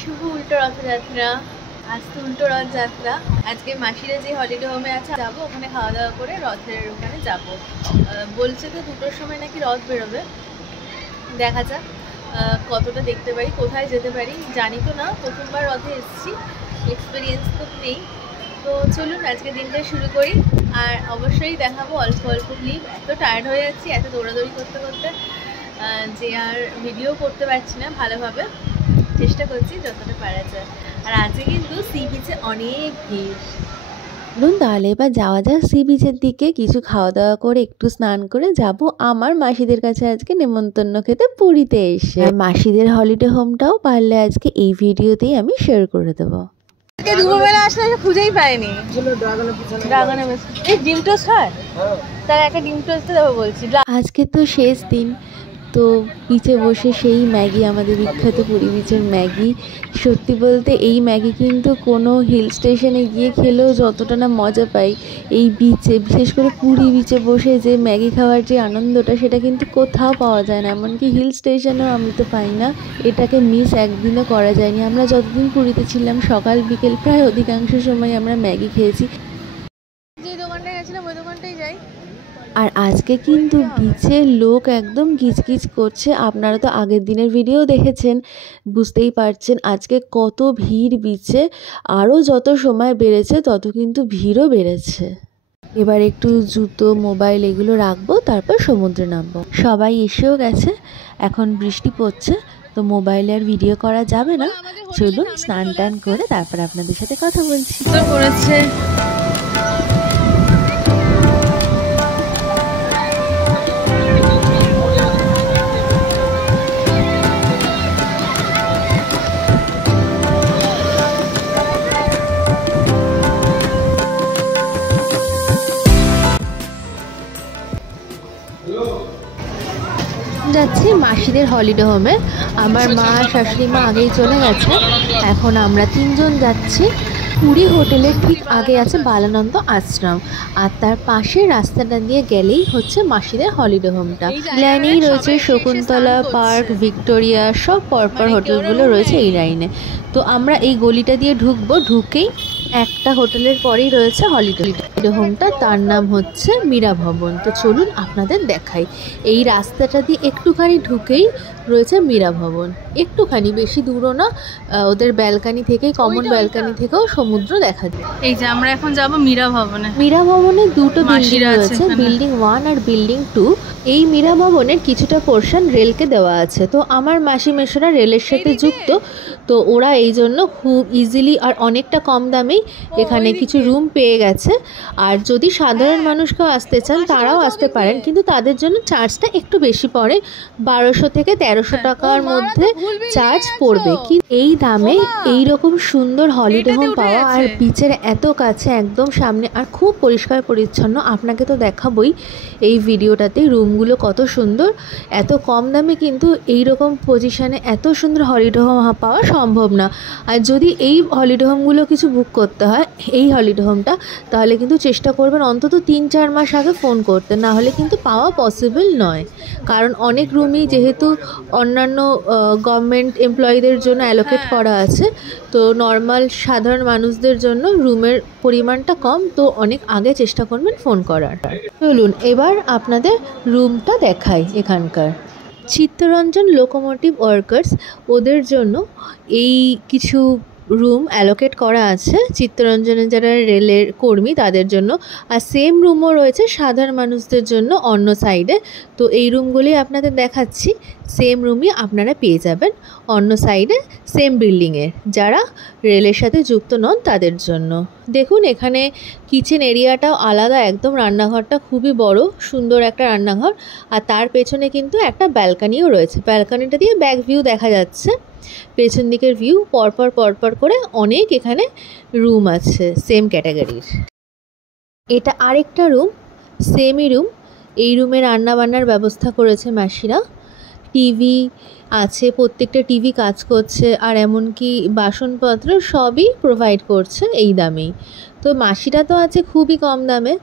শুভ উল্টো রথযাত্রা। আজ তো উল্টো রথযাত্রা। আজকে মাসিরা যে হলিডে হোমে আছে যাবো, ওখানে খাওয়া দাওয়া করে রথের ওখানে যাবো। বলছে তো 2টোর সময় নাকি রথ বেরোবে। দেখা যাক কতটা দেখতে পারি, কোথায় যেতে পারি জানি তো না, প্রথমবার রথে এসেছি, এক্সপিরিয়েন্স তো নেই। তো চলুন আজকে দিনটা শুরু করি। আর অবশ্যই দেখাবো অল্প অল্প ক্লিপ। এত টায়ার্ড হয়ে যাচ্ছি এত দৌড়াদৌড়ি করতে করতে যে আর ভিডিও করতে পারছি না ভালোভাবে। চেষ্টা করছি যতটা পারা যায়। আর আজকে কিন্তু সি বিচে অনেক ভিড়। তাহলে এবার যাওয়া যাক সি বিচের দিকে। কিছু খাওয়া দাওয়া করে একটু স্নান করে যাব আমার মাসিদের কাছে আজকে নেমন্তন্ন খেতে পুরীতে এসে। আর মাসিদের হলিডে হোমটাও পারলে আজকে এই ভিডিওতেই আমি শেয়ার করে দেবো। দুপুরবেলা আসলে খুঁজেই পাইনি। ড্রাগনের এই ডিম টোস্ট হয়, তার একটা ডিম টোস্ট দেবো বলছি। আজকে তো শেষ দিন, তো বিচে বসে সেই ম্যাগি, আমাদের বিখ্যাত পুরী বিচের ম্যাগি। সত্যি বলতে এই ম্যাগি কিন্তু কোনো হিল স্টেশনে গিয়ে খেলেও যতটা না মজা পাই, এই বিচে, বিশেষ করে পুরী বিচে বসে যে ম্যাগি খাওয়ার যে আনন্দটা, সেটা কিন্তু কোথাও পাওয়া যায় না। এমনকি হিল স্টেশনেও আমি তো পাই না। এটাকে মিস একদিনও করা যায়নি। আমরা যতদিন পুরীতে ছিলাম সকাল বিকেল প্রায় অধিকাংশ সময় আমরা ম্যাগি খেয়েছি। যে দোকানটায় গেছিলাম ওই দোকানটাই যাই। আর আজকে কিন্তু বিচে লোক একদম গিজগিজ করছে। আপনারা তো আগের দিনের ভিডিও দেখেছেন, বুঝতেই পারছেন আজকে কত ভিড় বিচে। আরও যত সময় বেড়েছে তত কিন্তু ভিড়ও বেড়েছে। এবার একটু জুতো, মোবাইল এগুলো রাখবো, তারপর সমুদ্রে নামবো। সবাই এসেও গেছে, এখন বৃষ্টি পড়ছে, তো মোবাইলে আর ভিডিও করা যাবে না। চলুন স্নান টান করে তারপর আপনাদের সাথে কথা বলছি। করেছে যাচ্ছি মাসিদের হলিডে হোমে। আমার মা, শাশুড়ি মা আগেই চলে গেছে, এখন আমরা 3জন যাচ্ছি। পুরী হোটেলের ঠিক আগে আছে বালানন্দ আশ্রম, আর তার পাশে রাস্তাটা দিয়ে গেলেই হচ্ছে মাসিদের হলিডে হোমটা। লাইনেই রয়েছে শকুন্তলা পার্ক, ভিক্টোরিয়া, সব পরপর হোটেলগুলো রয়েছে এই লাইনে। তো আমরা এই গলিটা দিয়ে ঢুকবো, ঢুকেই একটা হোটেলের পরেই রয়েছে হলিডে হোমটা, তার নাম হচ্ছে মীরা ভবন। তো চলুন আপনাদের দেখাই। এই রাস্তাটা দিয়ে একটুখানি ঢুকেই রয়েছে মীরা ভবন, একটুখানি, বেশি দূরও না। ওদের ব্যালকানি থেকেই, কমন ব্যালকানি থেকেও সমুদ্র দেখা যায়। এই যে আমরা এখন যাব মীরা ভবনে। মীরা ভবনে 2টো বিল্ডিং রয়েছে, বিল্ডিং 1 আর বিল্ডিং 2। এই মীরা ভবনের কিছুটা পোর্শন রেলকে দেওয়া আছে। তো আমার মাসি মেশোরা রেলের সাথে যুক্ত, তো ওরা এই জন্য খুব ইজিলি আর অনেকটা কম দামেই এখানে কিছু রুম পেয়ে গেছে। আর যদি সাধারণ মানুষকেও আসতে চান তারাও আসতে পারেন, কিন্তু তাদের জন্য চার্জটা একটু বেশি পড়ে, 1200 থেকে 1300 টাকার মধ্যে চার্জ পড়বে। কি এই দামে এই রকম সুন্দর হলিডে হোম পাওয়া, আর বিচের এত কাছে, একদম সামনে, আর খুব পরিষ্কার পরিচ্ছন্ন। আপনাকে তো দেখাবই এই ভিডিওটাতে রুমগুলো কত সুন্দর। এত কম দামে কিন্তু এই রকম পজিশনে এত সুন্দর হলিডে হোম পাওয়া সম্ভব না। আর যদি এই হলিডে হোমগুলো কিছু বুক করতে হয়, এই হলিডে হোমটা, তাহলে কিন্তু চেষ্টা করবেন অন্তত 3-4 মাস আগে ফোন করতে, না হলে কিন্তু পাওয়া পসিবল নয়। কারণ অনেক রুমই যেহেতু অন্যান্য গভর্নমেন্ট এমপ্লয়ীদের জন্য অ্যালোকেট করা আছে, তো নর্মাল সাধারণ মানুষদের জন্য রুমের পরিমাণটা কম, তো অনেক আগে চেষ্টা করবেন ফোন করার। চলুন এবার আপনাদের রুমটা দেখাই। এখানকার চিত্তরঞ্জন লোকোমোটিভ ওয়ার্কার্স, ওদের জন্য এই কিছু রুম অ্যালোকেট করা আছে, চিত্তরঞ্জনের যারা রেলের কর্মী তাদের জন্য। আর সেম রুমও রয়েছে সাধারণ মানুষদের জন্য অন্য সাইডে। তো এই রুমগুলি আপনাদের দেখাচ্ছি, সেম রুমই আপনারা পেয়ে যাবেন অন্য সাইডে, সেম বিল্ডিংয়ে, যারা রেলের সাথে যুক্ত নন তাদের জন্য। দেখুন এখানে কিচেন এরিয়াটাও আলাদা একদম, রান্নাঘরটা খুবই বড়, সুন্দর একটা রান্নাঘর। আর তার পেছনে কিন্তু একটা ব্যালকানিও রয়েছে, ব্যালকানিটা দিয়ে ব্যাক ভিউ দেখা যাচ্ছে, পেছন দিকের ভিউ। পরপর করে অনেক এখানে রুম আছে সেম ক্যাটাগরির। এটা আরেকটা রুম, সেমই রুম। এই রুমে রান্নাবান্নার ব্যবস্থা করেছে মাসিরা, টিভি আছে, প্রত্যেকটা টিভি কাজ করছে, আর এমনকি বাসনপত্র সবই প্রোভাইড করছে এই দামেই। তো মাসিরা তো আছে খুবই কম দামে,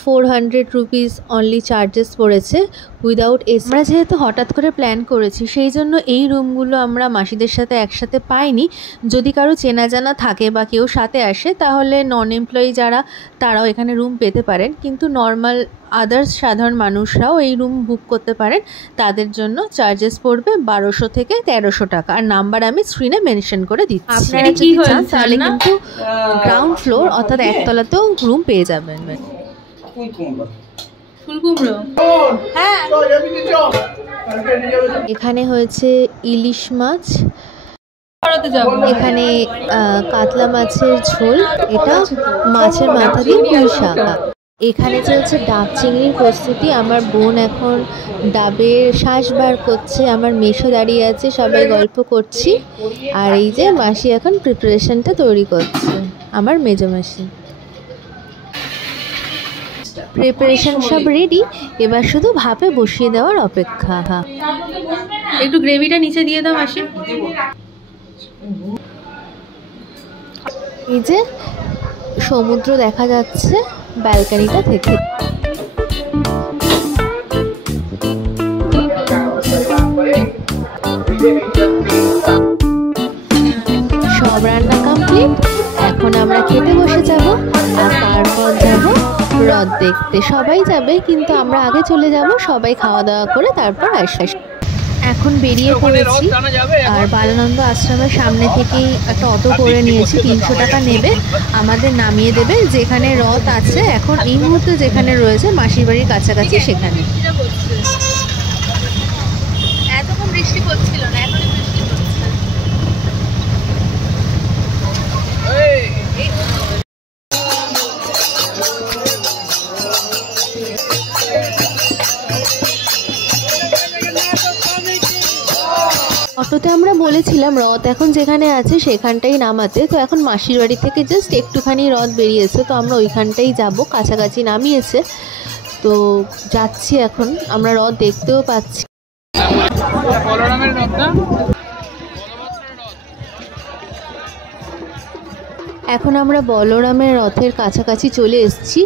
400 রুপিস অনলি চার্জেস পড়েছে উইদাউট এসি। আমরা যেহেতু হঠাৎ করে প্ল্যান করেছি সেই জন্য এই রুমগুলো আমরা মাসিদের সাথে একসাথে পাইনি। যদি কারো চেনা জানা থাকে বা কেউ সাথে আসে তাহলে নন এমপ্লয়ি যারা তারাও এখানে রুম পেতে পারেন, কিন্তু নর্মাল আদার্স সাধারণ মানুষরাও এই রুম বুক করতে পারেন। তাদের জন্য চার্জেস পড়বে 1200 থেকে 1300 টাকা। আর নাম্বার আমি স্ক্রিনে মেনশন করে দিচ্ছি। আপনারা যদি চান তাহলে কিন্তু গ্রাউন্ড ফ্লোর অর্থাৎ একতলাতেও রুম পেয়ে যাবেন। হ্যাঁ, এখানে হয়েছে ইলিশ মাছ, এখানে কাতলা মাছের ঝোল, এটা মাছের মাথা দিয়ে পুঁই শাক। এখানে চলছে ডাব চিংড়ির প্রস্তুতি। আমার বোন এখন ডাবের শ্বাস বার করছে, আমার মেশো দাঁড়িয়ে আছে, সবাই গল্প করছি। আর এই যে মাসি এখন প্রিপারেশনটা তৈরি করছে, আমার মেজো মাসি। প্রিপারেশন সব রেডি, এবার শুধু ভাপে বসিয়ে দেওয়ার অপেক্ষা। একটু গ্রেভিটা নিচে দিয়ে দাও মাসি। এই যে সমুদ্র দেখা যাচ্ছে ব্যালকনিটা থেকে। সব রান্না কমপ্লিট, এখন আমরা খেতে বসে যাব আর তারপর যাব হ্রদ দেখতে। সবাই যাবে কিন্তু আমরা আগে চলে যাব, সবাই খাওয়া দাওয়া করে তারপর আসব। এখন বেরিয়ে পড়েছি আর বালানন্দ আশ্রমের সামনে থেকেই একটা অটো করে নিয়েছি। 300 টাকা নেবে, আমাদের নামিয়ে দেবে যেখানে হ্রদ আছে। এখন এই মুহূর্তে যেখানে রয়েছে মাসির বাড়ির কাছাকাছি সেখানে। এতক্ষণ বৃষ্টি পড়ছিল না, এখন বৃষ্টি পড়ছে। অটোতে আমরা বলেছিলাম হ্রদ এখন যেখানে আছে সেখানটাই নামাতে, তো এখন মাসির বাড়ি থেকে জাস্ট একটুখানি হ্রদ বেরিয়েছে, তো আমরা ওইখানটাই যাব, কাছাকাছি নামিয়েছে। তো যাচ্ছি এখন, আমরা হ্রদ দেখতেও পাচ্ছি। এখন আমরা বলরামের রথের কাছাকাছি চলে এসেছি।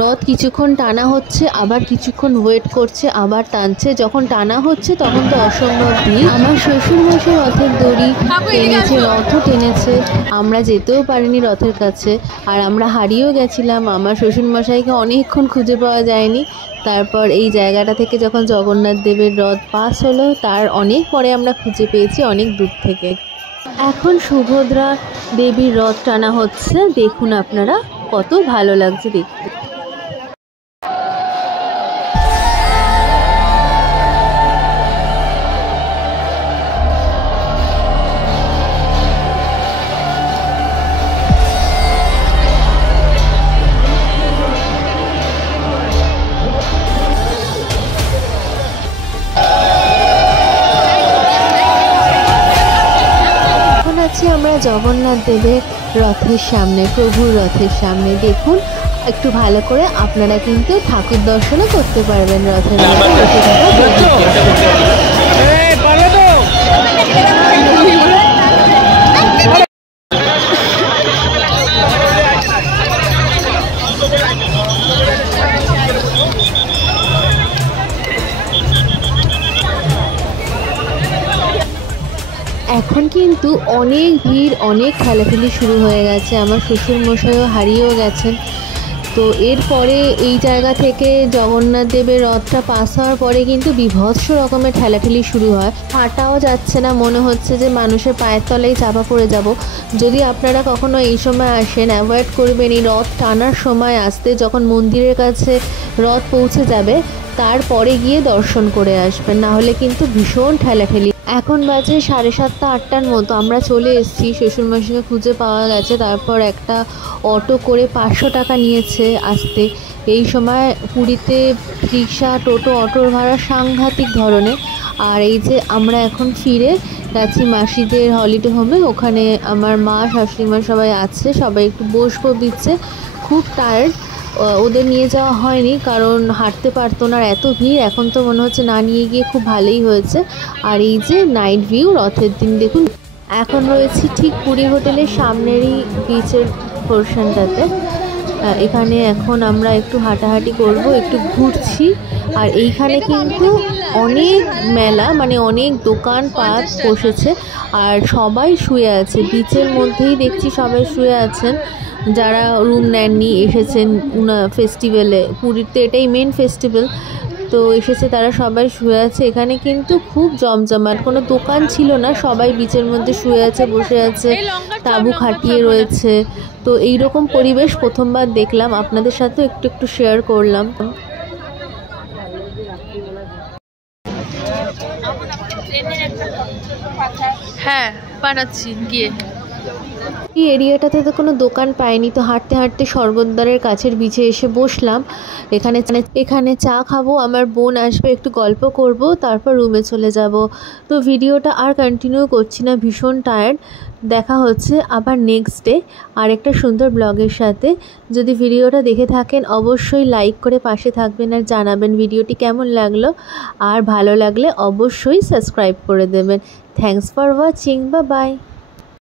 রথ কিছুক্ষণ টানা হচ্ছে, আবার কিছুক্ষণ ওয়েট করছে, আবার টানছে। যখন টানা হচ্ছে তখন তো অসম্ভব ভিড়। আমার শ্বশুরমশাই রথের দড়ি টেনেছে, রথও টেনেছে, আমরা যেতেও পারিনি রথের কাছে, আর আমরা হারিয়েও গেছিলাম। আমার শ্বশুরমশাইকে অনেকক্ষণ খুঁজে পাওয়া যায়নি। তারপর এই জায়গাটা থেকে যখন জগন্নাথ দেবের রথ পাস হলো তার অনেক পরে আমরা খুঁজে পেয়েছি, অনেক দূর থেকে। এখন সুভদ্রা দেবীর রথ টানা হচ্ছে, দেখুন আপনারা, কত ভালো লাগছে দেখতে। আমরা জগন্নাথ দেবের রথের সামনে, প্রভুর রথের সামনে। দেখুন একটু ভালো করে, আপনারা কিন্তু ঠাকুর দর্শনও করতে পারবেন রথের এখন কিন্তু অনেক ভিড়, অনেক ঠেলাঠেলি শুরু হয়ে গেছে। আমার শ্বশুরমশাইও হারিয়েও গেছেন। তো এরপরে এই জায়গা থেকে জগন্নাথ দেবের রথটা পাস হওয়ার পরে কিন্তু বীভৎস রকমের ঠেলাঠেলি শুরু হয়। হাঁটাও যাচ্ছে না, মনে হচ্ছে যে মানুষের পায়ের তলায় চাপা পড়ে যাব। যদি আপনারা কখনো এই সময় আসেন, অ্যাভয়েড করবেন এই রথ টানার সময় আসতে। যখন মন্দিরের কাছে রথ পৌঁছে যাবে তারপরে গিয়ে দর্শন করে আসবেন, না হলে কিন্তু ভীষণ ঠেলাঠেলি। এখন বাজে 7:30 8টার মতো। আমরা চলে এসেছি, শ্বশুরমশাইকে খুঁজে পাওয়া গেছে। তারপর একটা অটো করে 500 টাকা নিয়েছে আসতে। এই সময় পুরীতে রিক্সা, টোটো, অটোর ভাড়া সাংঘাতিক ধরনের। আর এই যে আমরা এখন ফিরে গেছি মাসিদের হলিডে হোমে, ওখানে আমার মা, শাশুড়িমা সবাই আছে, সবাই একটু বসবো দিচ্ছে। খুব টায়ার্ড, ওদের নিয়ে যাওয়া হয়নি কারণ হাঁটতে পারতো না, এত ভিড়। এখন তো মনে হচ্ছে না নিয়ে গিয়ে খুব ভালোই হয়েছে। আর এই যে নাইট ভিউ রথের দিন দেখুন। এখন রয়েছি ঠিক পুরী হোটেলের সামনেরই বিচের পোর্শনটাতে। এখানে এখন আমরা একটু হাঁটাহাঁটি করব, একটু ঘুরছি। আর এইখানে কিন্তু অনেক মেলা, মানে অনেক দোকানপাট বসেছে আর সবাই শুয়ে আছে। বিচের মধ্যেই দেখছি সবাই শুয়ে আছেন, যারা রুম নেননি, এসেছেন ফেস্টিভ্যালে। পুরীতে এটাই মেন ফেস্টিভ্যাল, তো এসেছে তারা সবাই শুয়ে আছে। এখানে কিন্তু খুব জমজমাট, কোনো দোকান ছিল না, সবাই বিচের মধ্যে শুয়ে আছে, বসে আছে, তাঁবু খাটিয়ে রয়েছে। তো এইরকম পরিবেশ প্রথমবার দেখলাম, আপনাদের সাথে একটু একটু শেয়ার করলাম। হ্যাঁ, বানাচ্ছি গিয়ে। এই এরিয়াটাতে তো কোনো দোকান পাইনি, তো হাঁটতে হাঁটতে স্বর্গদ্বারের কাছের বিচে এসে বসলাম। এখানে চা খাবো, আমার বোন আসবে, একটু গল্প করব, তারপর রুমে চলে যাব। তো ভিডিওটা আর কন্টিনিউ করছি না, ভীষণ টায়ার্ড। দেখা হচ্ছে আবার নেক্সট ডে আর একটা সুন্দর ব্লগের সাথে। যদি ভিডিওটা দেখে থাকেন অবশ্যই লাইক করে পাশে থাকবেন আর জানাবেন ভিডিওটি কেমন লাগলো, আর ভালো লাগলে অবশ্যই সাবস্ক্রাইব করে দেবেন। Thanks for watching, bye bye.